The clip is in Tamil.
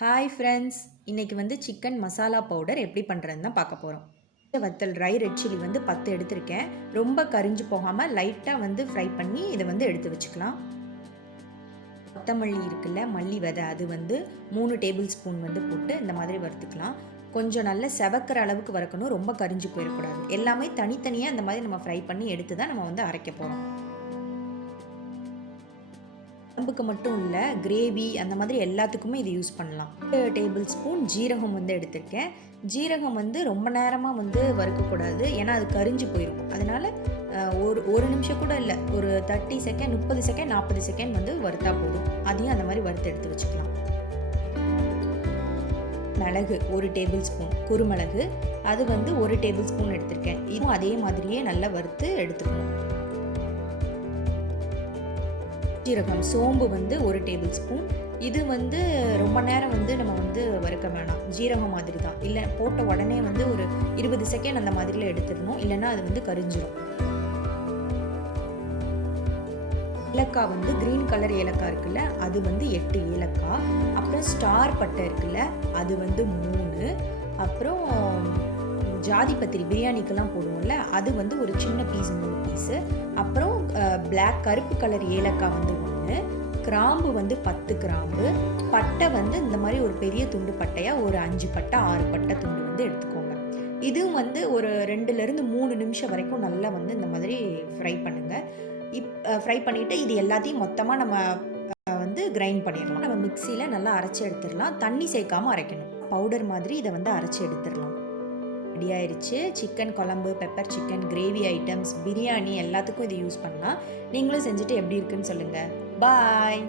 ஹாய் ஃப்ரெண்ட்ஸ், இன்றைக்கி வந்து சிக்கன் மசாலா பவுடர் எப்படி பண்ணுறதுன்னு தான் பார்க்க போகிறோம். வத்தல் ட்ரை ரெட் சில்லி வந்து 10 எடுத்திருக்கேன். ரொம்ப கரிஞ்சு போகாமல் லைட்டாக வந்து ஃப்ரை பண்ணி இதை வந்து எடுத்து வச்சுக்கலாம். கொத்தமல்லி இருக்குல்ல, மல்லி விதை, அது வந்து 3 டேபிள் ஸ்பூன் வந்து போட்டு இந்த மாதிரி வறுத்துக்கலாம். கொஞ்சம் நல்ல செவக்கிற அளவுக்கு வறுக்கணும், ரொம்ப கரிஞ்சு போயிடக்கூடாது. எல்லாமே தனித்தனியாக இந்த மாதிரி நம்ம ஃப்ரை பண்ணி எடுத்து தான் நம்ம வந்து அரைக்க போகிறோம். குழம்புக்கு மட்டும் இல்லை, கிரேவி அந்த மாதிரி எல்லாத்துக்குமே இது யூஸ் பண்ணலாம். 1 டேபிள் ஸ்பூன் ஜீரகம் வந்து எடுத்திருக்கேன். ஜீரகம் வந்து ரொம்ப நேரமாக வந்து வறுக்கக்கூடாது, ஏன்னா அது கரிஞ்சு போயிடும். அதனால் ஒரு நிமிஷம் கூட இல்லை, ஒரு 30 செகண்ட், 30 செகண்ட், 40 செகண்ட் வந்து வறுத்தா போதும். அதையும் அந்த மாதிரி வறுத்து எடுத்து வச்சுக்கலாம். மிளகு 1 டேபிள் ஸ்பூன், குறுமிளகு அது வந்து 1 டேபிள் ஸ்பூன் எடுத்திருக்கேன். இதுவும் அதே மாதிரியே நல்லா வறுத்து எடுத்துக்கணும். சீரகம், சோம்பு வந்து 1 டேபிள் ஸ்பூன். இது வந்து ரொம்ப நேரம் வந்து நம்ம வந்து வறுக்க வேணாம், ஜீரகம் மாதிரி தான். இல்லை போட்ட உடனே வந்து ஒரு 20 செகண்ட் அந்த மாதிரியில் எடுத்துடணும், இல்லைன்னா அது வந்து கரிஞ்சிடும். ஏலக்காய் வந்து க்ரீன் கலர் ஏலக்காய் இருக்குல்ல, அது வந்து 8 ஏலக்காய். அப்புறம் ஸ்டார் பட்டை இருக்குல்ல, அது வந்து 3. அப்புறம் ஜாதிபத்திரி பிரியாணிக்கெல்லாம் போடுவோம்ல, அது வந்து ஒரு சின்ன பீஸ், 3 பீஸு. அப்புறம் பிளாக் கருப்பு கலர் ஏலக்காய் வந்து 1, கிராம்பு வந்து 10 கிராம்பு, பட்டை வந்து இந்த மாதிரி ஒரு பெரிய துண்டு பட்டையாக ஒரு 5 பட்டை 6 பட்டை துண்டு வந்து எடுத்துக்கோங்க. இதுவும் வந்து ஒரு 2லேருந்து 3 நிமிஷம் வரைக்கும் நல்லா வந்து இந்த மாதிரி ஃப்ரை பண்ணுங்கள். ஃப்ரை பண்ணிவிட்டு இது எல்லாத்தையும் மொத்தமாக நம்ம வந்து கிரைண்ட் பண்ணிடலாம். நம்ம மிக்சியில் நல்லா அரைச்சி எடுத்துடலாம், தண்ணி சேர்க்காமல் அரைக்கணும். பவுடர் மாதிரி இதை வந்து அரைச்சி எடுத்துடலாம். ரெடி ஆயிடுச்சு. சிக்கன் குழம்பு, pepper chicken, gravy items, biryani எல்லாத்துக்கும் இது யூஸ் பண்ணலாம். நீங்களும் செஞ்சுட்டு எப்படி இருக்குன்னு சொல்லுங்கள். பாய்.